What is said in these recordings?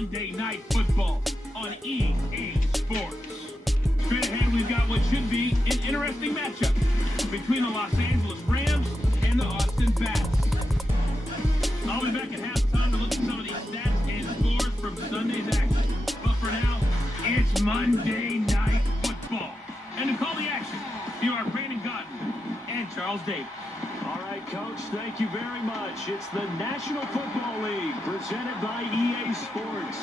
Monday Night Football on EA Sports. Straight ahead, we've got what should be an interesting matchup between the Los Angeles Rams and the Austin Bats. I'll be back at halftime to look at some of these stats and scores from Sunday's action. But for now, it's Monday Night Football. And to call the action, you are Brandon Gotten and Charles Davis. All right, Coach, thank you very much. It's the National Football League presented by EA Sports.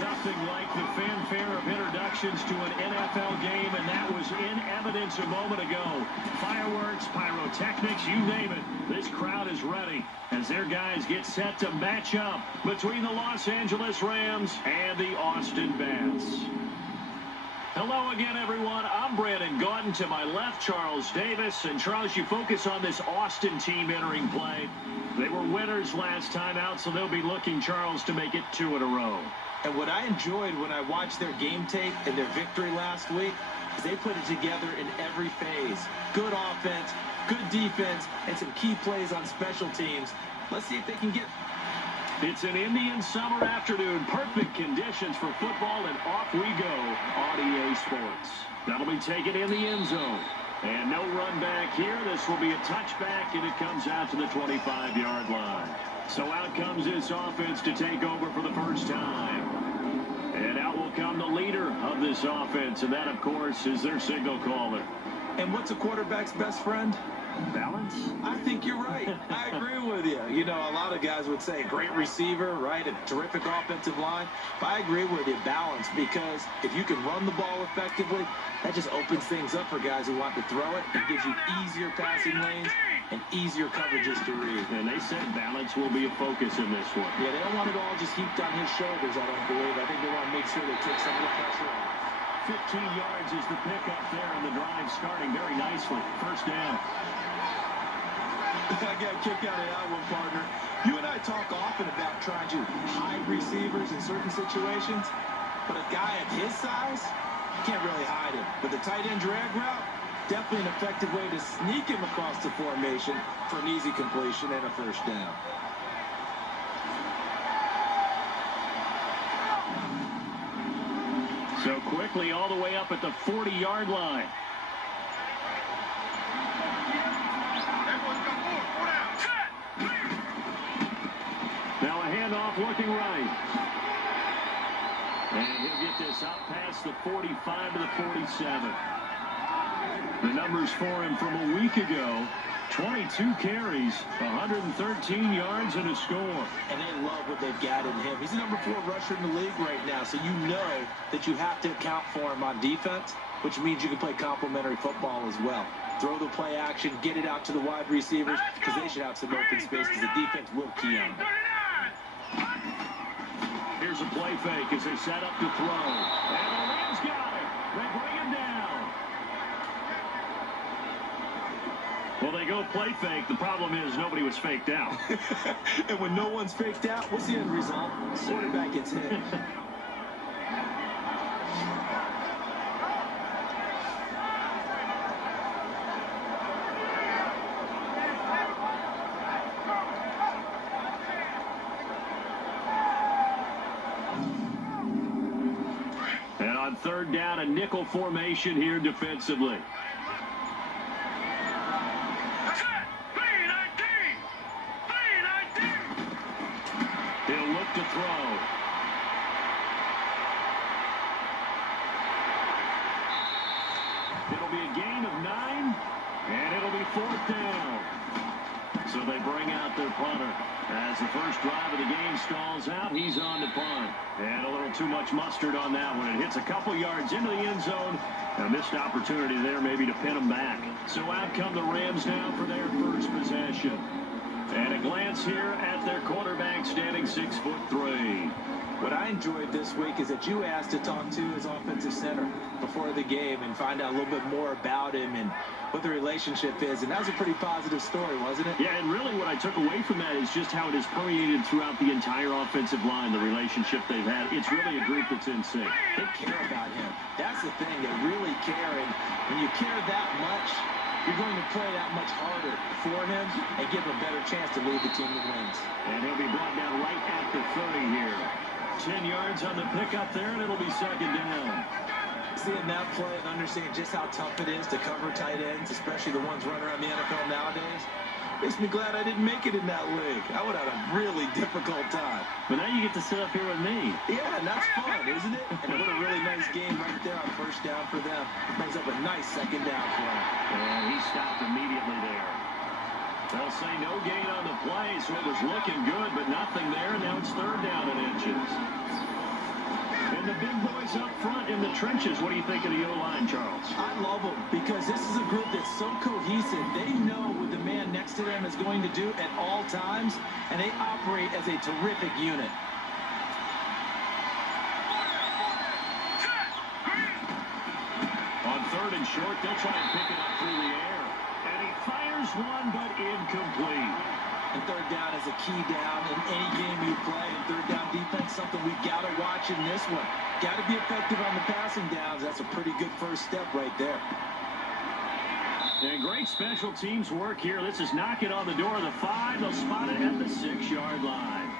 Nothing like the fanfare of introductions to an NFL game, and that was in evidence a moment ago. Fireworks, pyrotechnics, you name it. This crowd is ready as their guys get set to match up between the Los Angeles Rams and the Austin Bats. Hello again, everyone. I'm Brandon Gaudin. To my left, Charles Davis. And Charles, you focus on this Austin team entering play. They were winners last time out, so they'll be looking, Charles, to make it 2 in a row. And what I enjoyed when I watched their game tape and their victory last week is they put it together in every phase. Good offense, good defense, and some key plays on special teams. Let's see if they can get... It's an Indian summer afternoon. Perfect conditions for football, and off we go on EA Sports. That'll be taken in the end zone. And no run back here. This will be a touchback, and it comes out to the 25-yard line. So out comes this offense to take over for the first time. And out will come the leader of this offense, and that, of course, is their signal caller. And what's a quarterback's best friend? Balance? I think you're right. I agree with you. You know, a lot of guys would say great receiver, right? A terrific offensive line. But I agree with you, balance, because if you can run the ball effectively, that just opens things up for guys who want to throw it. It gives you easier passing lanes and easier coverages to read. And they said balance will be a focus in this one. Yeah, they don't want it all just heaped on his shoulders, I don't believe. I think they want to make sure they take some of the pressure off. 15 yards is the pickup there, and the drive starting very nicely. First down. I got a kick out of that one, partner. You and I talk often about trying to hide receivers in certain situations, but a guy of his size, you can't really hide him. But the tight end drag route, definitely an effective way to sneak him across the formation for an easy completion and a first down. So quickly all the way up at the 40-yard line. Now a handoff looking right. And he'll get this up past the 45 to the 47. The numbers for him from a week ago: 22 carries, 113 yards, and a score. And they love what they've got in him. He's the number 4 rusher in the league right now, so you know that you have to account for him on defense, which means you can play complementary football as well. Throw the play action, get it out to the wide receivers, because they should have some open space, because the defense will key on them. Here's a play fake as they set up to throw. And the Rams got it. They bring him down. Well, they go play fake. The problem is nobody was faked out. And when no one's faked out, what's the end result? Quarterback gets hit. And on third down, a nickel formation here defensively. He'll look to throw. It'll be a gain of 9, and it'll be 4th down. So they bring out their punter. As the first drive of the game stalls out, he's on to punt. And a little too much mustard on that one. It hits a couple yards into the end zone. A missed opportunity there maybe to pin them back. So out come the Rams now for their first possession. And a glance here at their quarterback, standing 6'3". What I enjoyed this week is that you asked to talk to his offensive center before the game and find out a little bit more about him and what the relationship is. And that was a pretty positive story, wasn't it? Yeah, and really what I took away from that is just how it has permeated throughout the entire offensive line, the relationship they've had. It's really a group that's in sync. They care about him. That's the thing. They really care. And when you care that much, you're going to play that much harder for him and give him a better chance to lead the team to wins. And he'll be brought down right at the 30 here. 10 yards on the pickup there, and it'll be second down. Seeing that play and understanding just how tough it is to cover tight ends, especially the ones running around the NFL nowadays, makes me glad I didn't make it in that league. I would have had a really difficult time. But now you get to sit up here with me. Yeah, and that's fun, isn't it? And what a really nice game right there on first down for them. Brings up a nice second down play. And he stopped immediately there. They'll say no gain on the play, so it was looking good, but nothing there. And now it's third down and inches. And the big boys up front in the trenches. What do you think of the O-line, Charles? I love them because this is a group that's so cohesive. They know what the man next to them is going to do at all times, and they operate as a terrific unit. On third and short, they'll try and pick it up through the air. And he fires one, but incomplete. And third down is a key down in any game you play. And third down defense, something we've got to watch in this one. Got to be effective on the passing downs. That's a pretty good first step right there. And great special teams work here. This is knocking on the door of the 5. They'll spot it at the 6-yard line.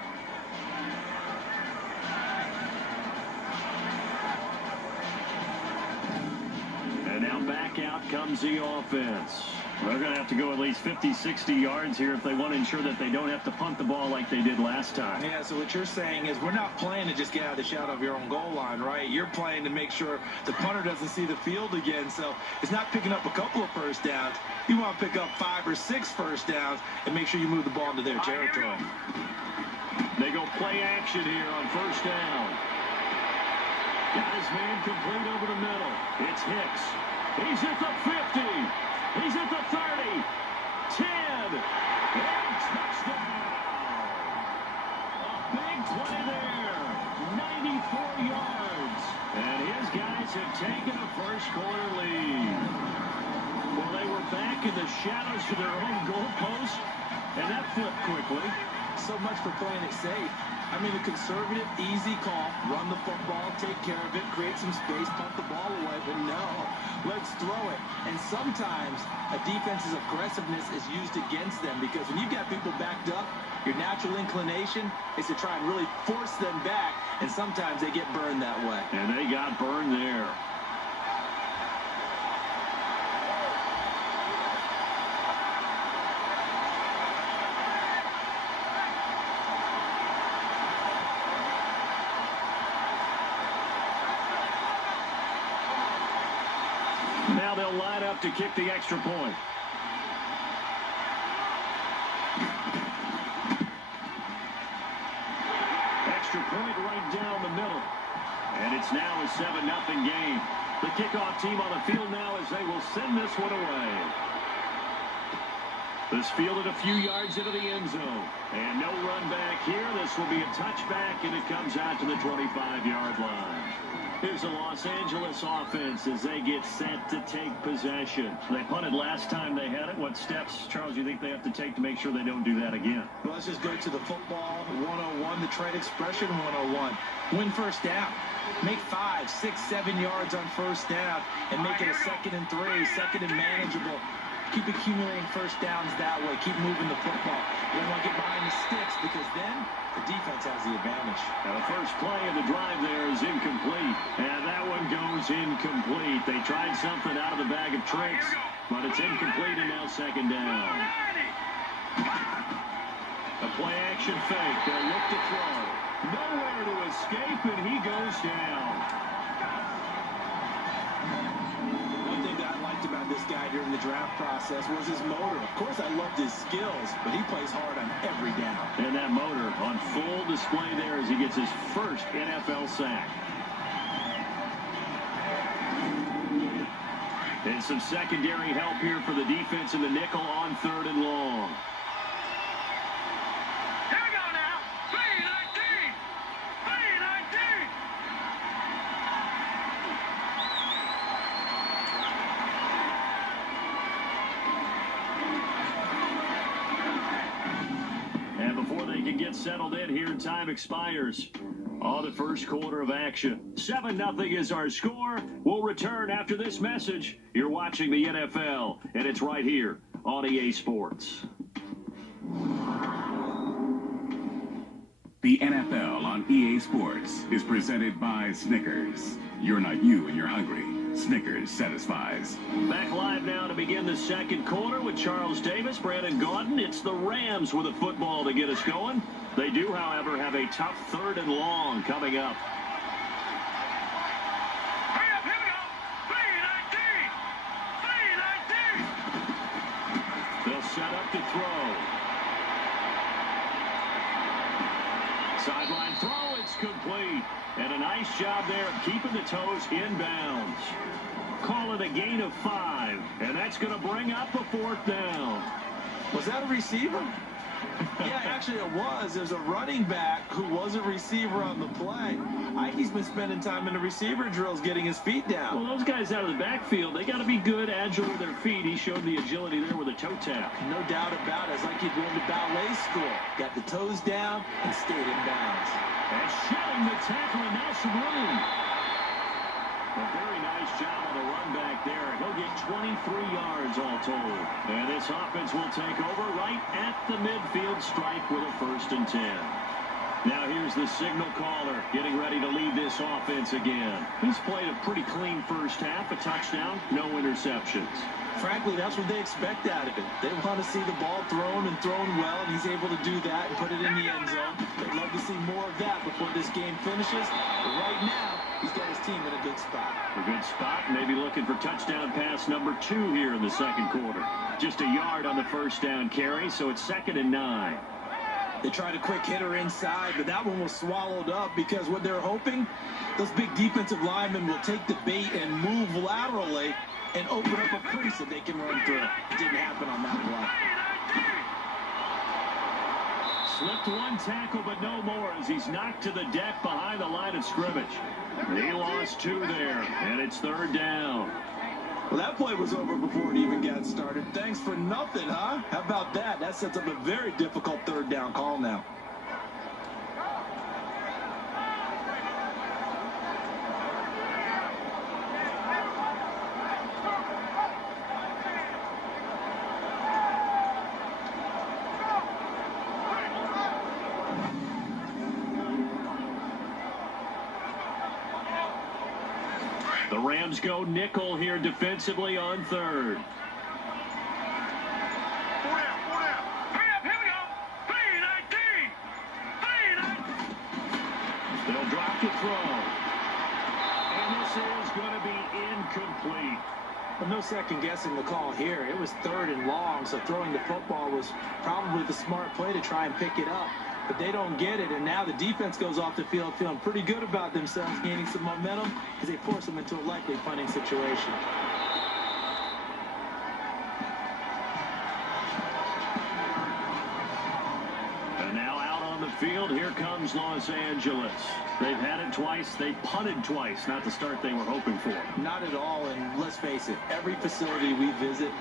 And now back out comes the offense. They're going to have to go at least 50, 60 yards here if they want to ensure that they don't have to punt the ball like they did last time. Yeah, so what you're saying is we're not playing to just get out of the shadow of your own goal line, right? You're playing to make sure the punter doesn't see the field again. So it's not picking up a couple of first downs. You want to pick up 5 or 6 first downs and make sure you move the ball into their territory. They go play action here on first down. Got his man complete over the middle. It's Hicks. He's at the 50. He's at the 30, 10, and touchdown. A big play there, 94 yards. And his guys have taken a first-quarter lead. Well, they were back in the shadows of their own goalpost, and that flipped quickly. So much for playing it safe. I mean, a conservative, easy call, run the football, take care of it, create some space, punt the ball away, but no, let's throw it. And sometimes a defense's aggressiveness is used against them because when you've got people backed up, your natural inclination is to try and really force them back, and sometimes they get burned that way. And they got burned there. Now they'll line up to kick the extra point. Extra point right down the middle. And it's now a 7-0 game. The kickoff team on the field now as they will send this one away. This fielded a few yards into the end zone. And no run back here. This will be a touchback, and it comes out to the 25-yard line. Here's the Los Angeles offense as they get set to take possession. They punted last time they had it. What steps, Charles, do you think they have to take to make sure they don't do that again? Well, let's just go to the football 101, the trade expression 101. Win first down. Make 5, 6, 7 yards on first down and make it a 2nd and 3, 2nd and manageable. Keep accumulating first downs that way. Keep moving the football. You don't want to get behind the sticks because then the defense has the advantage. Now the first play of the drive there is incomplete. And that one goes incomplete. They tried something out of the bag of tricks, but it's incomplete and now second down. A play action fake. They'll look to throw. Nowhere to escape, and he goes down. About this guy during the draft process was his motor. Of course, I loved his skills, but he plays hard on every down. And that motor on full display there as he gets his first NFL sack. And some secondary help here for the defense in the nickel on 3rd and long. Here we go now. 3-19. 3-19. Before they can get settled in here, time expires on the first quarter of action. 7-0 is our score. We'll return after this message. You're watching the NFL, and it's right here on EA Sports. The NFL on EA EA Sports is presented by Snickers. You're not you and you're hungry. Snickers satisfies. Back live now to begin the second quarter with Charles Davis, Brandon Gaudin. It's the Rams with a football to get us going. They do, however, have a tough 3rd and long coming up. They'll set up to throw. Sideline throw, it's complete. And a nice job there of keeping the toes inbounds. Call it a gain of 5, and that's going to bring up a 4th down. Was that a receiver? Yeah, actually it was. There's a running back who was a receiver on the play. He's been spending time in the receiver drills getting his feet down. Well, those guys out of the backfield, they got to be good, agile with their feet. He showed the agility there with a toe tap. No doubt about it. It's like he'd been to ballet school. Got the toes down and stayed in bounds. And shedding the tackle, and now some room. A very nice job on the run back there. He'll get 23 yards all told. And this offense will take over right at the midfield stripe with a 1st and 10. Now here's the signal caller getting ready to lead this offense again. He's played a pretty clean first half, a touchdown, no interceptions. Frankly, that's what they expect out of it. They want to see the ball thrown and thrown well, and he's able to do that and put it in the end zone. They'd love to see more of that before this game finishes. But right now, he's got his team in a good spot. A good spot, maybe looking for touchdown pass number 2 here in the second quarter. Just a yard on the first down carry, so it's 2nd and 9. They tried a quick hitter inside, but that one was swallowed up because what they're hoping, those big defensive linemen will take the bait and move laterally and open up a crease that they can run through. It didn't happen on that play. Slipped one tackle, but no more as he's knocked to the deck behind the line of scrimmage. He lost 2 there, and it's 3rd down. Well, that play was over before it even got started. Thanks for nothing, huh? How about that? That sets up a very difficult 3rd down call now. The Rams go nickel here defensively on 3rd. They'll drop to throw. And this is going to be incomplete. Well, no second guessing the call here. It was 3rd and long, so throwing the football was probably the smart play to try and pick it up. But they don't get it, and now the defense goes off the field feeling pretty good about themselves, gaining some momentum as they force them into a likely punting situation. And now out on the field, here comes Los Angeles. They've had it twice. They punted twice. Not the start they were hoping for. Not at all, and let's face it, every facility we visit,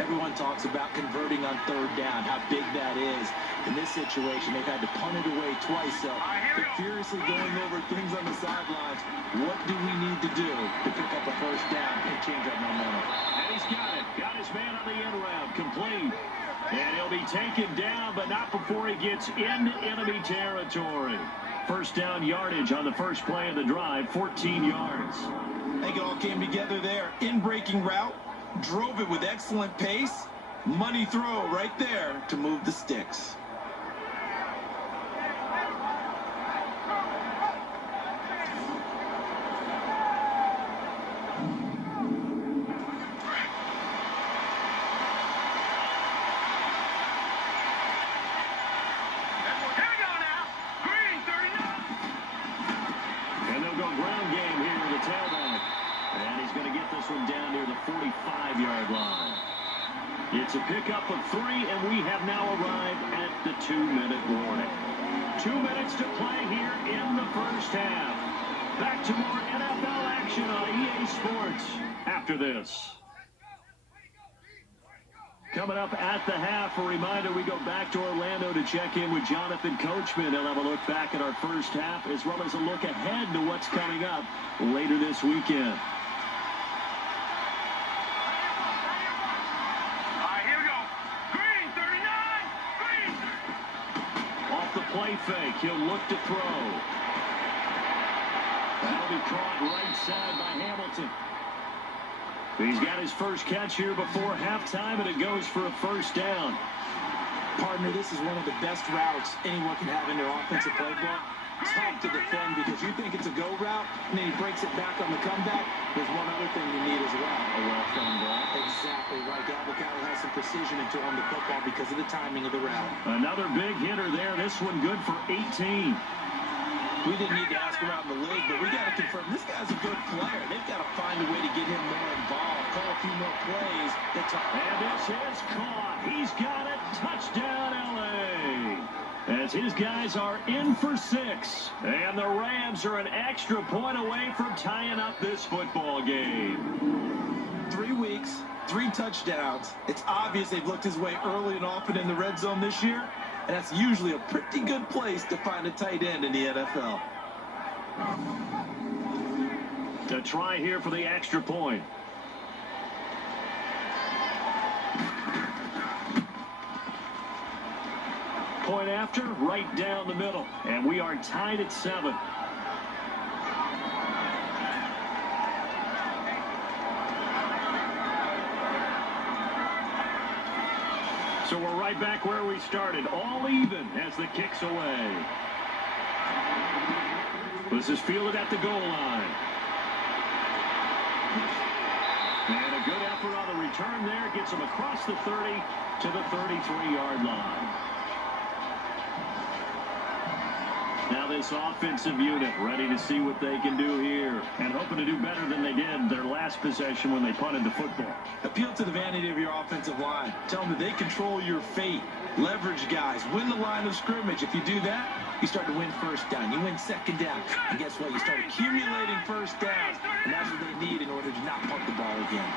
everyone talks about converting on 3rd down, how big that is. In this situation, they've had to punt it away twice, so they're furiously going over things on the sidelines. What do we need to do to pick up a 1st down and change our momentum? And he's got it. Got his man on the end round. Complete. And he'll be taken down, but not before he gets into enemy territory. 1st down yardage on the first play of the drive, 14 yards. I think it all came together there. In-breaking route, drove it with excellent pace. Money throw right there to move the sticks. It's a pickup of 3, and we have now arrived at the 2-minute warning. 2 minutes to play here in the first half. Back to more NFL action on EA Sports after this. Coming up at the half, a reminder, we go back to Orlando to check in with Jonathan Coachman. He'll have a look back at our first half, as well as a look ahead to what's coming up later this weekend. Play fake. He'll look to throw. caught right side by Hamilton. He's got his first catch here before halftime, and it goes for a first down. Partner, this is one of the best routes anyone can have in their offensive playbook. Tough to defend because you think it's a go route, and then he breaks it back on the comeback. There's one other thing you need as well. A well-thrown ball. Exactly right. Galvin has some precision in throwing the football because of the timing of the route. Another big hitter there. This one good for 18. We didn't need to ask around the league, but we got to confirm this guy's a good player. They've got to find a way to get him more involved, call a few more plays. And this is caught. He's got it. Touchdown, L.A. As his guys are in for 6. And the Rams are an extra point away from tying up this football game. 3 weeks, 3 touchdowns. It's obvious they've looked his way early and often in the red zone this year. And that's usually a pretty good place to find a tight end in the NFL. To try here for the extra point. Point after, right down the middle. And we are tied at 7. So we're right back where we started, all even as the kick's away. This is fielded at the goal line. And a good effort on the return there. Gets him across the 30 to the 33-yard line. Now this offensive unit ready to see what they can do here and hoping to do better than they did their last possession when they punted the football. Appeal to the vanity of your offensive line. Tell them that they control your fate. Leverage guys. Win the line of scrimmage. If you do that, you start to win first down. You win second down. And guess what? You start accumulating first downs. And that's what they need in order to not punt the ball again.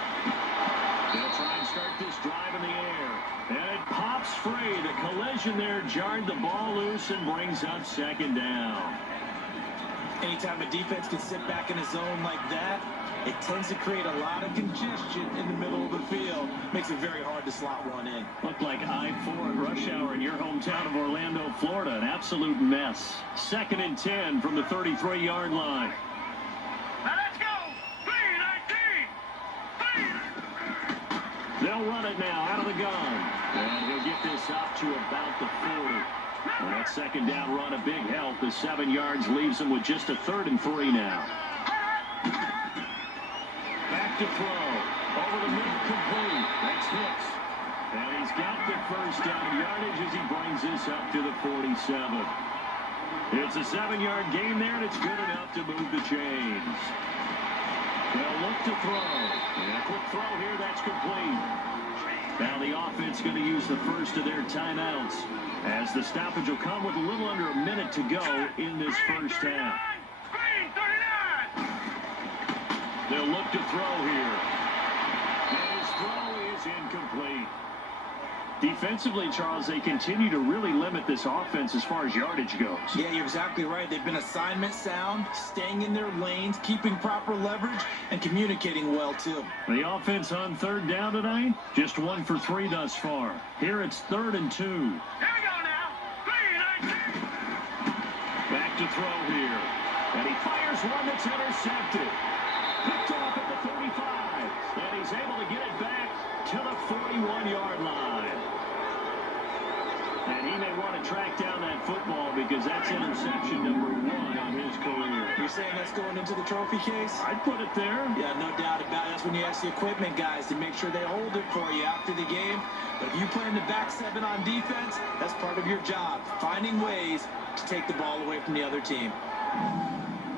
They'll try and start this drive in the air. And it pops free. The collision there jarred the ball loose and brings up second down. Anytime a defense can sit back in a zone like that, it tends to create a lot of congestion in the middle of the field. Makes it very hard to slot one in. Looked like I-4 at rush hour in your hometown of Orlando, Florida. An absolute mess. 2nd and 10 from the 33-yard line. Now let's go! 3-19! They'll run it now out of the gun. And he'll get this up to about the 40. And that second down run a big help. The 7 yards leaves him with just a 3rd and 3 now. Back to throw. Over the middle, complete. That's Hicks. And he's got the first down yardage as he brings this up to the 47. It's a 7-yard gain there, and it's good enough to move the chains. They'll look to throw. And a quick throw here, that's complete. Now the offense going to use the first of their timeouts as the stoppage will come with a little under a minute to go in this first half. They'll look to throw here. And his throw is incomplete. Defensively, Charles, they continue to really limit this offense as far as yardage goes. Yeah, you're exactly right. They've been assignment sound, staying in their lanes, keeping proper leverage, and communicating well, too. The offense on 3rd down tonight, just 1 for 3 thus far. Here it's 3rd and 2. Here we go now. 3-19. Back to throw here. And he fires one that's intercepted. Picked off at the 35. And he's able to get it back to the 41-yard line. And he may want to track down that football because that's interception number 1 on his career. You're saying that's going into the trophy case? I'd put it there. Yeah, no doubt about it. That's when you ask the equipment guys to make sure they hold it for you after the game. But if you play in the back 7 on defense, that's part of your job, finding ways to take the ball away from the other team.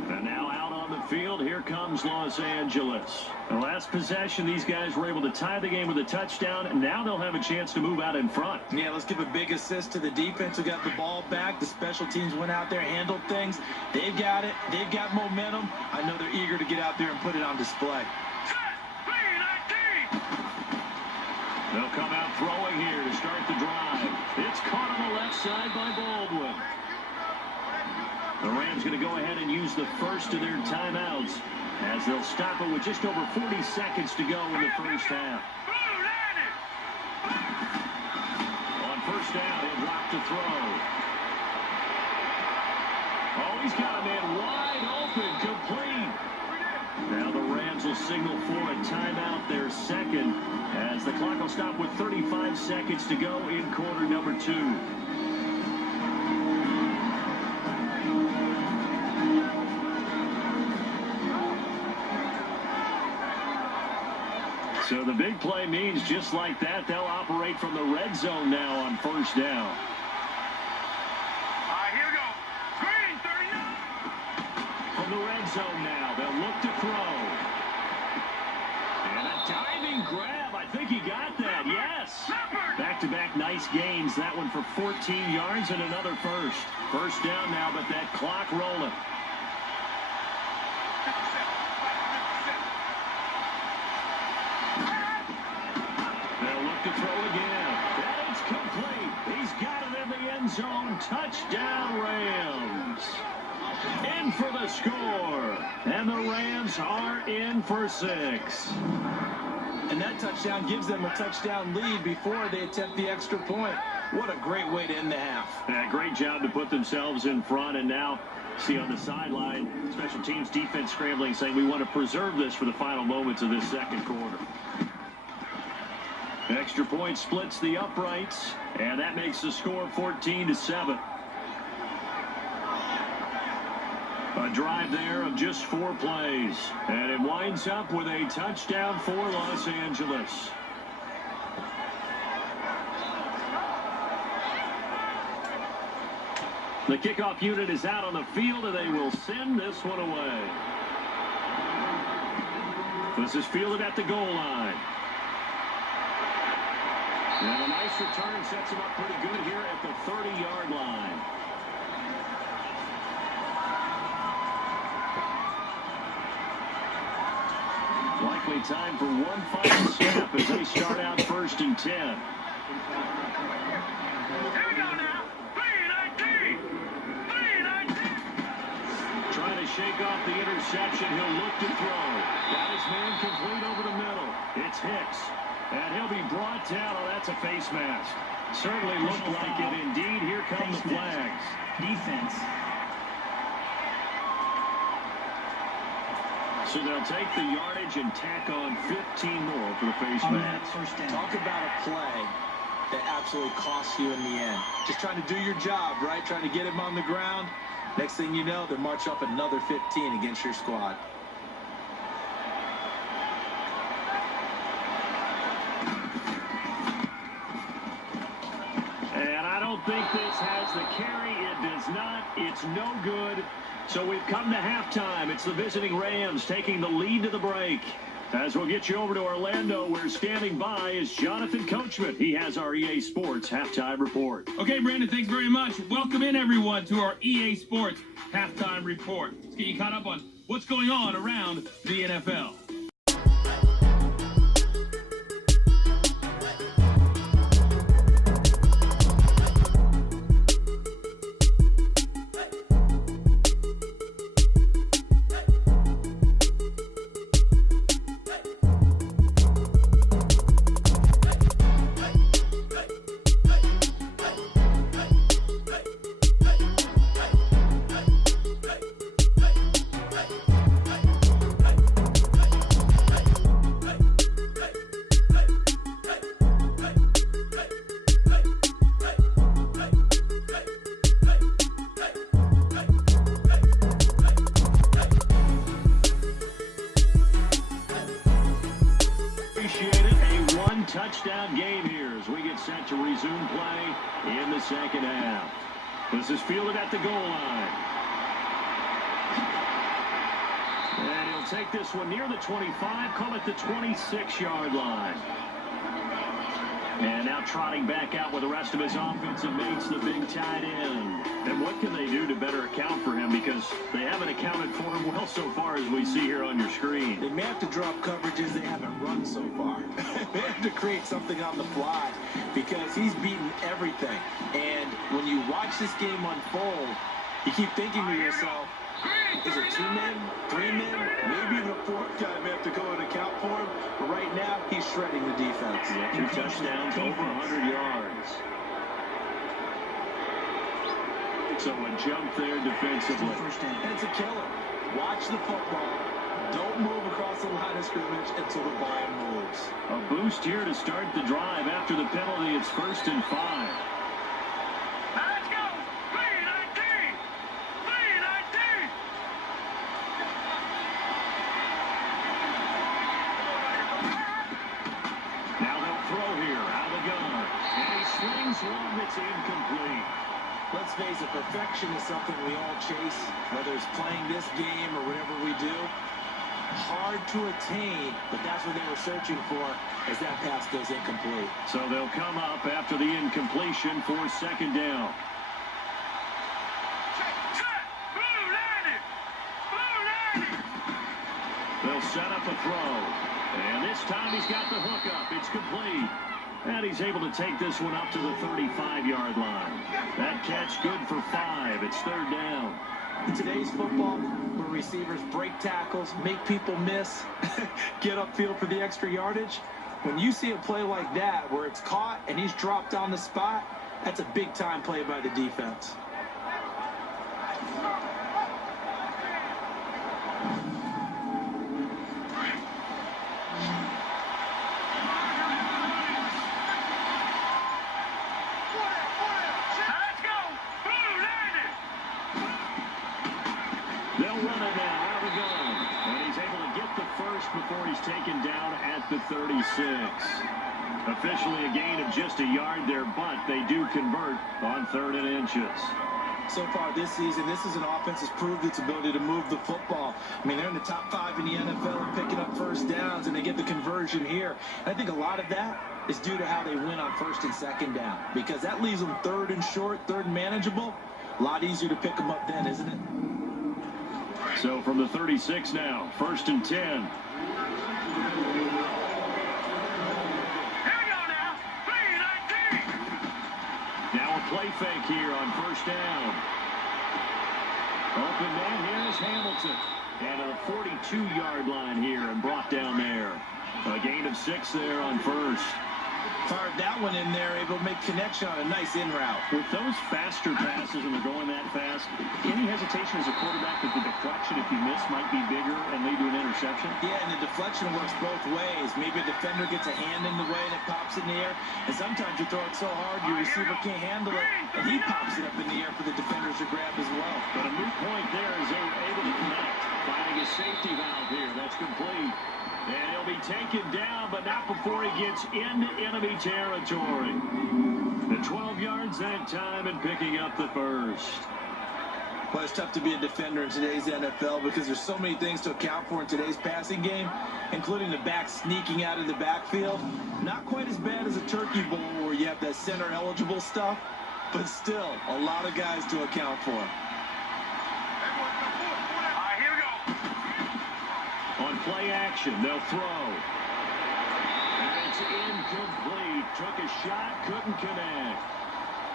And now out on the field, here comes Los Angeles. The last possession, these guys were able to tie the game with a touchdown, and now they'll have a chance to move out in front. Yeah, let's give a big assist to the defense who got the ball back. The special teams went out there, handled things. They've got it. They've got momentum. I know they're eager to get out there and put it on display. They'll come out throwing here to start the drive. It's caught on the left side by Baldwin. The Rams going to go ahead and use the first of their timeouts as they'll stop it with just over 40 seconds to go in the first half. On first down, he'll drop to throw. Oh, he's got a man wide open, complete. signal for a timeout, their second, as the clock will stop with 35 seconds to go in quarter number 2. So the big play means just like that, they'll operate from the red zone now on first down. Here we go. Green, 39. From the red zone now, they'll look to throw. And a diving grab. I think he got that. Yes. Back-to-back nice gains. That one for 14 yards and another first. First down now, but that clock rolling. They'll look to throw again. And it's complete. He's got it in the end zone. Touchdown, Rams. In for the score. And the Rams are in for 6. And that touchdown gives them a touchdown lead before they attempt the extra point. What a great way to end the half. Yeah, great job to put themselves in front. And now, see on the sideline, special teams defense scrambling, saying we want to preserve this for the final moments of this second quarter. Extra point splits the uprights, and that makes the score 14-7. A drive there of just 4 plays, and it winds up with a touchdown for Los Angeles. The kickoff unit is out on the field, and they will send this one away. This is fielded at the goal line. And a nice return sets him up pretty good here at the 30-yard line. Likely time for one final snap as they start out 1st and 10. Here we go now. 3-19. 3-19. Trying to shake off the interception. He'll look to throw. Got his man complete over the middle. It's Hicks. And he'll be brought down. Oh, that's a face mask. Certainly looked like it indeed. Here come the flags. Defense. So they'll take the yardage and tack on 15 more for the face mask. Talk about a play that absolutely costs you in the end. Just trying to do your job, right? Trying to get him on the ground. Next thing you know, they march up another 15 against your squad. And I don't think this has the carry. It does not. It's no good. So we've come to halftime. It's the visiting Rams taking the lead to the break. As we'll get you over to Orlando, where standing by is Jonathan Coachman. He has our EA Sports halftime report. Okay, Brandon, thanks very much. Welcome in, everyone, to our EA Sports halftime report. Let's get you caught up on what's going on around the NFL. Touchdown game here as we get set to resume play in the second half. This is fielded at the goal line. And he'll take this one near the 25, call it the 26-yard line. And now trotting back out with the rest of his offensive mates, the big tight end. And what can they do to better account for him? Because they haven't accounted for him well so far, as we see here on your screen. They may have to drop coverages they haven't run so far. They have to create something on the fly because he's beaten everything. And when you watch this game unfold, you keep thinking to yourself, is it 2 men, 3 men, maybe even a 4th guy may have to go and account for him. But right now, he's shredding the defense. Yeah, 2 touchdowns, over 100 yards. So a jump there defensively. It's a killer. Watch the football. Don't move across the line of scrimmage until the ball moves. A boost here to start the drive after the penalty. It's 1st and 5. Let's go! 3-19! 3-19! Now they'll throw here out of the gun. And he slings one that's incomplete. Let's face it, perfection is something we all chase, whether it's playing this game or whatever we do. Hard to attain, but that's what they were searching for as that pass goes incomplete. So they'll come up after the incompletion for 2nd down. They'll set up a throw. And this time he's got the hook up. It's complete. And he's able to take this one up to the 35-yard line. That catch good for 5. It's 3rd down. In today's football, where receivers break tackles, make people miss, get upfield for the extra yardage, when you see a play like that where it's caught and he's dropped on the spot, that's a big-time play by the defense. Before he's taken down at the 36. Officially a gain of just a yard there, but they do convert on 3rd and inches. So far this season, this is an offense that's proved its ability to move the football. I mean, they're in the top 5 in the NFL and picking up 1st downs, and they get the conversion here. And I think a lot of that is due to how they win on 1st and 2nd down, because that leaves them 3rd and short, 3rd and manageable. A lot easier to pick them up then, isn't it? So from the 36 now, 1st and 10. Play fake here on 1st down. Open man here is Hamilton. And a 42-yard line here and brought down there. A gain of 6 there on 1st. Fired that one in there, able to make connection on a nice in route. With those faster passes and they're going that fast, any hesitation as a quarterback that the deflection, if you miss, might be bigger and lead to an interception? Yeah, and the deflection works both ways. Maybe a defender gets a hand in the way and it pops in the air, and sometimes you throw it so hard your receiver can't handle it, and he pops it up in the air for the defenders to grab as well. But a moot point there is they were able to connect, finding a safety valve here. That's complete. And he'll be taken down, but not before he gets into enemy territory. The 12 yards that time and picking up the 1st. Well, it's tough to be a defender in today's NFL because there's so many things to account for in today's passing game, including the back sneaking out of the backfield. Not quite as bad as a turkey bowl where you have that center-eligible stuff, but still a lot of guys to account for. On play action, they'll throw. And it's incomplete. Took a shot, couldn't connect.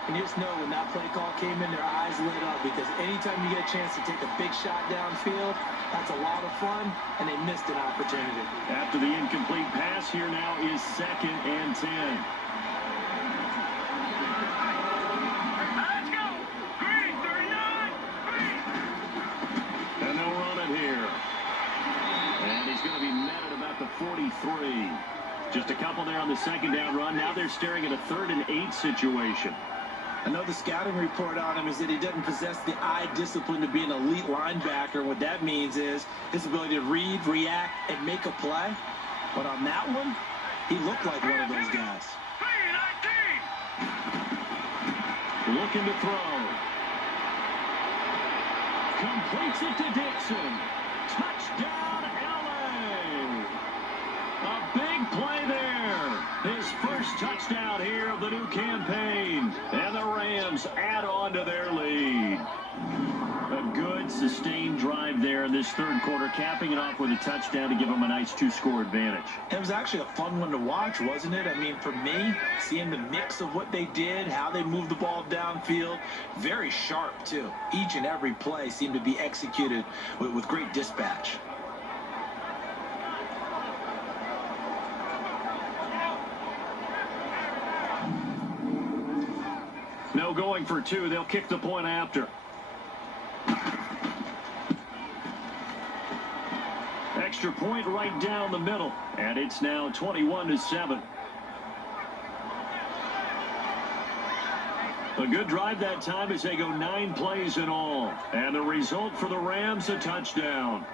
And you just know when that play call came in, their eyes lit up, because anytime you get a chance to take a big shot downfield, that's a lot of fun, and they missed an opportunity. After the incomplete pass, here now is 2nd and 10. Let's go! 3-39! And they'll run it here. And he's going to be met at about the 43. Just a couple there on the 2nd down run. Now they're staring at a 3rd and 8 situation. I know the scouting report on him is that he doesn't possess the eye discipline to be an elite linebacker. What that means is his ability to read, react, and make a play. But on that one, he looked like one of those guys. Looking to throw. Completes it to Dixon. Touchdown, LA. A big play there. His first touchdown here of the new campaign. And the Rams add on to their lead. A good, sustained drive there in this 3rd quarter, capping it off with a touchdown to give them a nice 2-score advantage. It was actually a fun one to watch, wasn't it? I mean, for me, seeing the mix of what they did, how they moved the ball downfield, very sharp, too. Each and every play seemed to be executed with great dispatch. No going for 2. They'll kick the point after. extra point right down the middle. And it's now 21-7. A good drive that time as they go 9 plays in all. And the result for the Rams, a touchdown.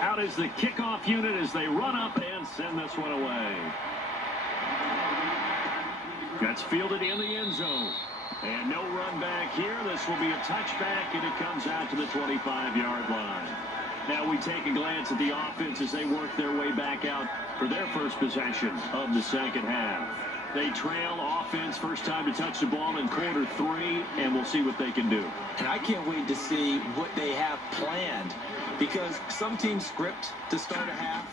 Out is the kickoff unit as they run up and send this one away. That's fielded in the end zone. And no run back here. This will be a touchback, and it comes out to the 25-yard line. Now we take a glance at the offense as they work their way back out for their first possession of the second half. They trail offense, first time to touch the ball in quarter 3, and we'll see what they can do. And I can't wait to see what they have planned, because some teams script to start a half.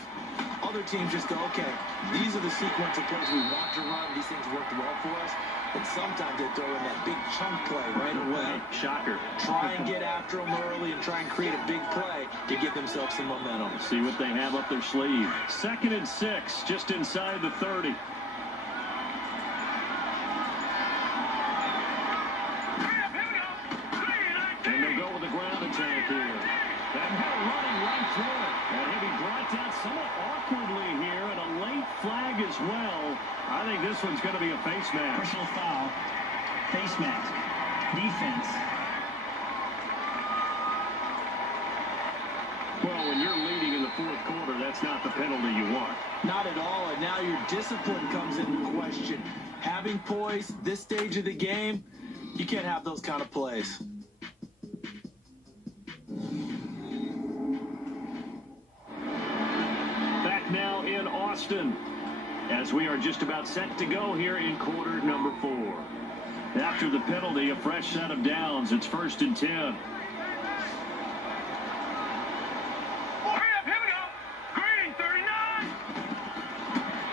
Other teams just go, okay, these are the sequence of plays we want to run. These things worked well for us. And sometimes they throw in that big chunk play right away. Shocker. Try and get after them early and try and create a big play to give themselves some momentum. See what they have up their sleeve. 2nd and 6, just inside the 30. And they go with the ground attack here. And they're running right through it. And he'll be brought down somewhat awkwardly here, and a late flag as well. I think this one's going to be a face mask. Personal foul, face mask, defense. Well, when you're leading in the 4th quarter, that's not the penalty you want. Not at all, and now your discipline comes into question. Having poise this stage of the game, you can't have those kind of plays. Back now in Austin, as we are just about set to go here in quarter number 4. After the penalty, a fresh set of downs. It's 1st and 10. Here we go. Green, 39.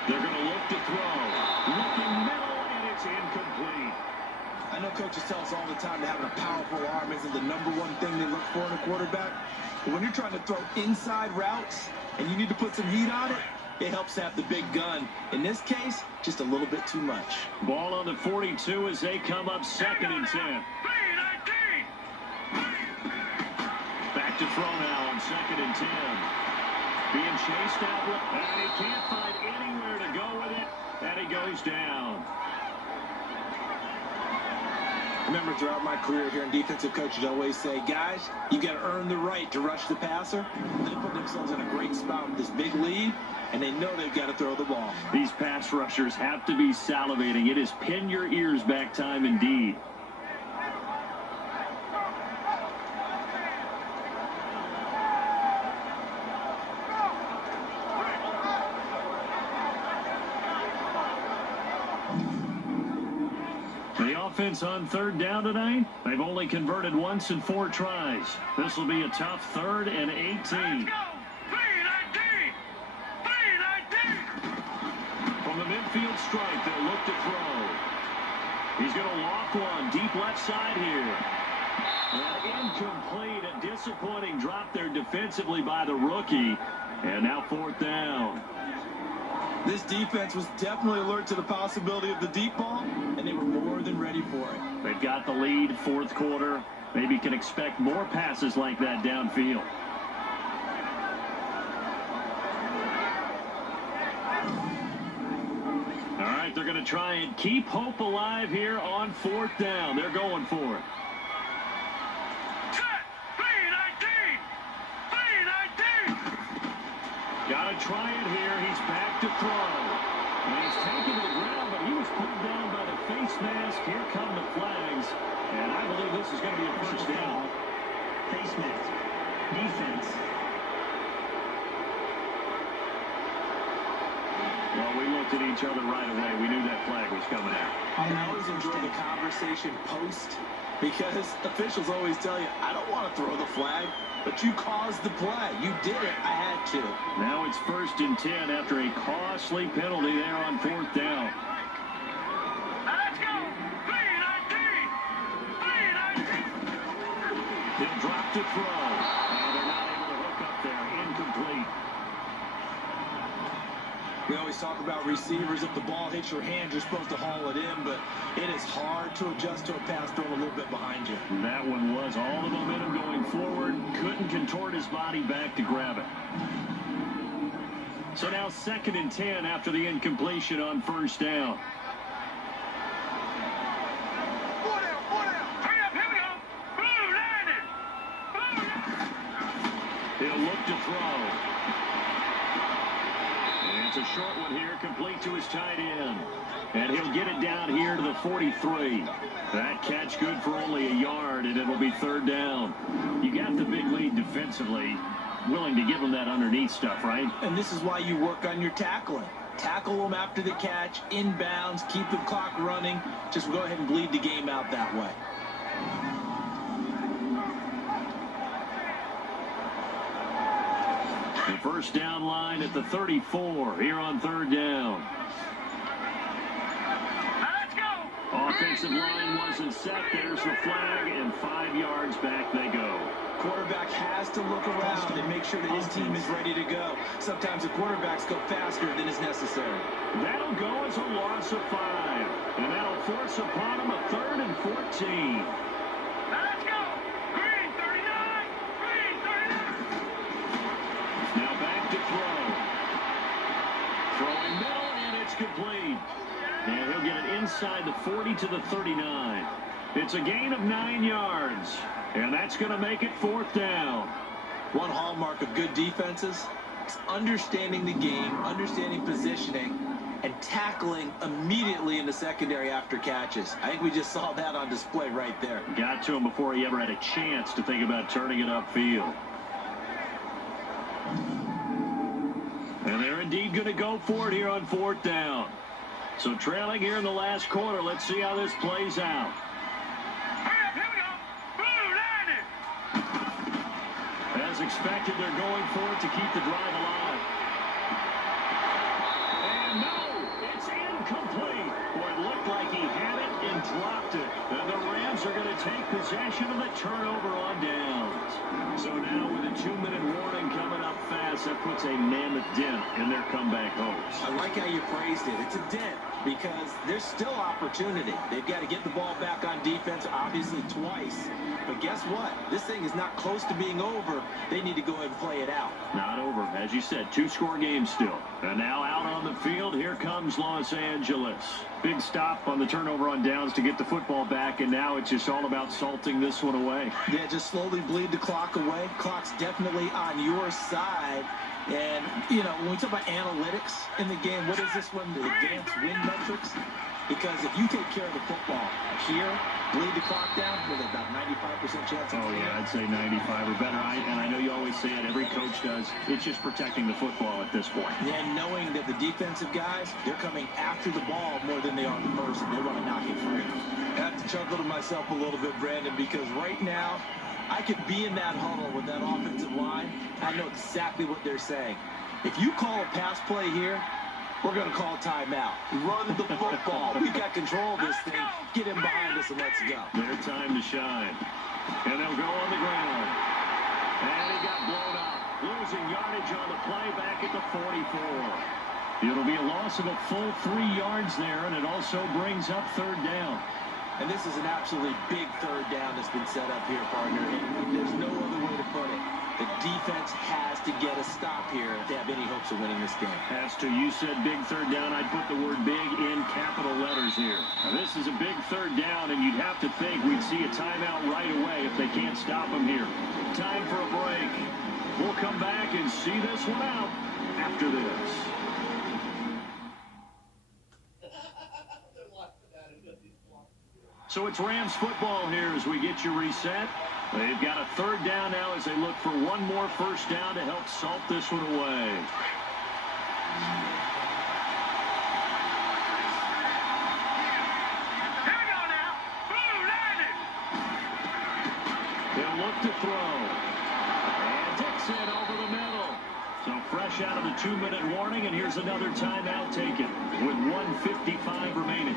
They're going to look to throw. Looking middle, and it's incomplete. I know coaches tell us all the time that having a powerful arm isn't the #1 thing they look for in a quarterback. But when you're trying to throw inside routes and you need to put some heat on it, it helps to have the big gun. In this case, just a little bit too much. Ball on the 42 as they come up 2nd and 10. Back to throw now on 2nd and 10. Being chased out, and he can't find anywhere to go with it, and he goes down. Remember, throughout my career here in defensive coaches always say, guys, you got to earn the right to rush the passer. They put themselves in a great spot with this big lead, and they know they've got to throw the ball. These pass rushers have to be salivating. It is pin your ears back time indeed. Offense on 3rd down tonight. They've only converted once in 4 tries. This will be a tough 3rd and 18. Let's go. 3-19. 3-19. From the midfield stripe, they'll look to throw. He's going to walk one deep left side here. Incomplete. A disappointing drop there defensively by the rookie. And now 4th down. This defense was definitely alert to the possibility of the deep ball, and they were more than ready for it. They've got the lead, 4th quarter. Maybe can expect more passes like that downfield. All right, they're going to try and keep hope alive here on 4th down. They're going for it. Got to try it here. He's back to throw. And he's taken to the ground, but he was pulled down by the face mask. Here come the flags. And I believe this is going to be a first down. Face mask, defense. Well, we looked at each other right away. We knew that flag was coming out. I always enjoy the conversation post, because officials always tell you, I don't want to throw the flag. But you caused the play. You did it. I had to. Now it's 1st and 10 after a costly penalty there on 4th down. Let's go. 3-19. 3-19. He'll drop to throw. And they're not able to hook up there. Incomplete. We always talk about receivers. If the ball hits your hand, you're supposed to haul it in, but it is hard to adjust to a pass thrown a little bit behind you. That one was all the momentum going forward. Couldn't contort his body back to grab it. So now 2nd and 10 after the incompletion on 1st down. He'll look to throw. And it's a short one here, complete to his tight end. And he'll get it down here to the 43. That catch good for only a yard, and it'll be 3rd down. You got the big lead defensively. Willing to give them that underneath stuff, right? And this is why you work on your tackling. Tackle them after the catch, inbounds, keep the clock running. Just go ahead and bleed the game out that way. The 1st down line at the 34 here on 3rd down. Let's go. Offensive line wasn't set. There's the flag, and 5 yards back they go. Quarterback has to look around and make sure that his team is ready to go. Sometimes the quarterbacks go faster than is necessary. That'll go as a loss of 5. And that'll force upon him a 3rd and 14. Let's go. Green 39. Green 39. Now back to throw. Throwing middle, and it's complete. And he'll get it inside the 40 to the 39. It's a gain of 9 yards. And that's going to make it 4th down. One hallmark of good defenses is understanding the game, understanding positioning, and tackling immediately in the secondary after catches. I think we just saw that on display right there. Got to him before he ever had a chance to think about turning it upfield. And they're indeed going to go for it here on 4th down. So trailing here in the last quarter, let's see how this plays out. As expected, they're going for it to keep the drive alive. And no, it's incomplete. Boy, it looked like he had it and dropped it. And the Rams are going to take possession of the turnover on downs. So now with a 2-minute warning coming up fast, that puts a mammoth dent in their comeback hopes. I like how you phrased it. It's a dent because there's still opportunity. They've got to get the ball back on defense, obviously twice. But guess what? This thing is not close to being over. They need to go ahead and play it out. Not over. As you said, 2-score game still. And now out on the field, here comes Los Angeles. Big stop on the turnover on downs to get the football back, and now it's just all about salting this one away. Yeah, just slowly bleed the clock away. Clock's definitely on your side. And, you know, when we talk about analytics in the game, what is this one? The advanced win metrics? Because if you take care of the football here, bleed the clock down, with about 95% chance of winning. Yeah, I'd say 95 or better. And I know you always say it, every coach does. It's just protecting the football at this point. And knowing that the defensive guys, they're coming after the ball more than they are the person. They want to knock it free. I have to chuckle to myself a little bit, Brandon, because right now, I could be in that huddle with that offensive line. I know exactly what they're saying. If you call a pass play here, we're going to call timeout. Run the football. We've got control of this thing. Get him behind us and let's go. Their time to shine. And they'll go on the ground. And he got blown up. Losing yardage on the play back at the 44. It'll be a loss of a full 3 yards there, and it also brings up 3rd down. And this is an absolutely big 3rd down that's been set up here, partner. And there's no other way to put it. The defense has to get a stop here if they have any hopes of winning this game. As to you said big 3rd down, I'd put the word big in capital letters here. Now, this is a big 3rd down, and you'd have to think we'd see a timeout right away if they can't stop them here. Time for a break. We'll come back and see this one out after this. So it's Rams football here as we get you reset. They've got a 3rd down now as they look for one more 1st down to help salt this one away. Here we go now. Blue landed. They'll look to throw. And takes it over the middle. So fresh out of the 2-minute warning, and here's another timeout taken with 1:55 remaining.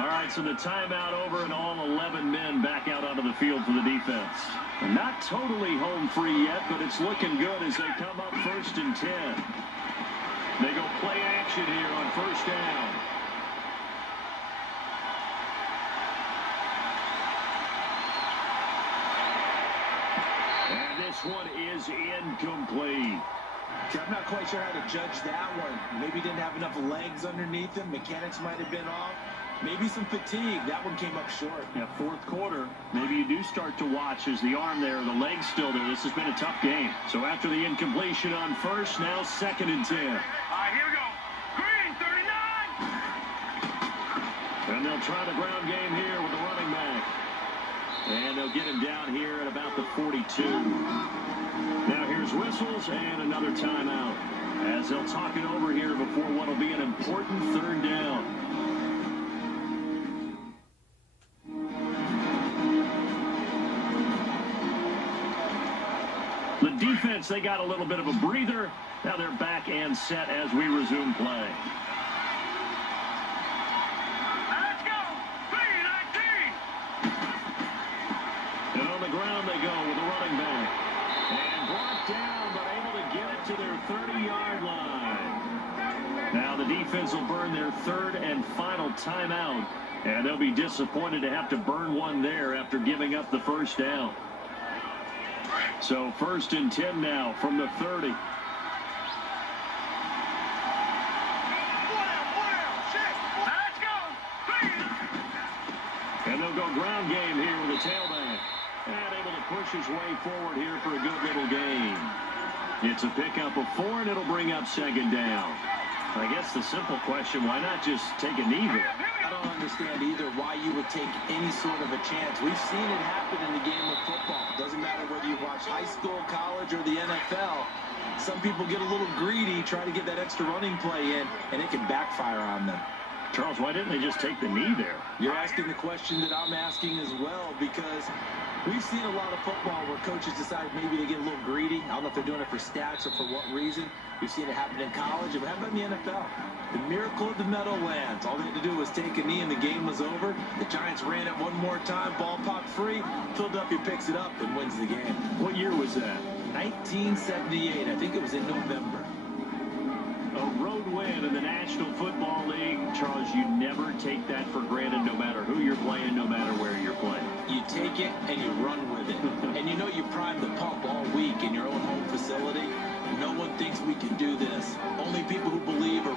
All right, so the timeout over and all 11 men back out onto the field for the defense. Not totally home free yet, but it's looking good as they come up 1st and 10. They go play action here on 1st down. And this one is incomplete. I'm not quite sure how to judge that one. Maybe didn't have enough legs underneath him. Mechanics might have been off. Maybe some fatigue. That one came up short. Yeah, 4th quarter, maybe you do start to watch as the arm there, the leg's still there. This has been a tough game. So after the incompletion on 1st, now 2nd and 10. All right, here we go. Green, 39. And they'll try the ground game here with the running back. And they'll get him down here at about the 42. Now here's whistles and another timeout as they'll talk it over here before what will be an important 3rd down. The defense, they got a little bit of a breather. Now they're back and set as we resume play. Let's go. 3-19. And on the ground they go with the running back. And brought down, but able to get it to their 30-yard line. Now the defense will burn their 3rd and final timeout. And they'll be disappointed to have to burn one there after giving up the 1st down. So 1st and 10 now from the 30. Let's go. And they'll go ground game here with a tailback. And able to push his way forward here for a good little gain. It's a pickup of 4, and it'll bring up 2nd down. I guess the simple question, why not just take a knee there? I don't understand either why you would take any sort of a chance. We've seen it happen in the game of football. Doesn't matter whether you watch high school, college, or the NFL. Some people get a little greedy, try to get that extra running play in, and it can backfire on them. Charles, why didn't they just take the knee there? You're asking the question that I'm asking as well, because we've seen a lot of football where coaches decide maybe to get a little greedy. I don't know if they're doing it for stats or for what reason. We've seen it happen in college. It happened in the NFL. The miracle of the Meadowlands. All they had to do was take a knee and the game was over. The Giants ran it one more time. Ball popped free. Philadelphia picks it up and wins the game. What year was that? 1978. I think it was in November. A road win in the National Football League. Charles, you never take that for granted no matter who you're playing, no matter where you're playing. You take it and you run with it. And you know you prime the pump all week in your own home facility. No one thinks we can do this. Only people who believe are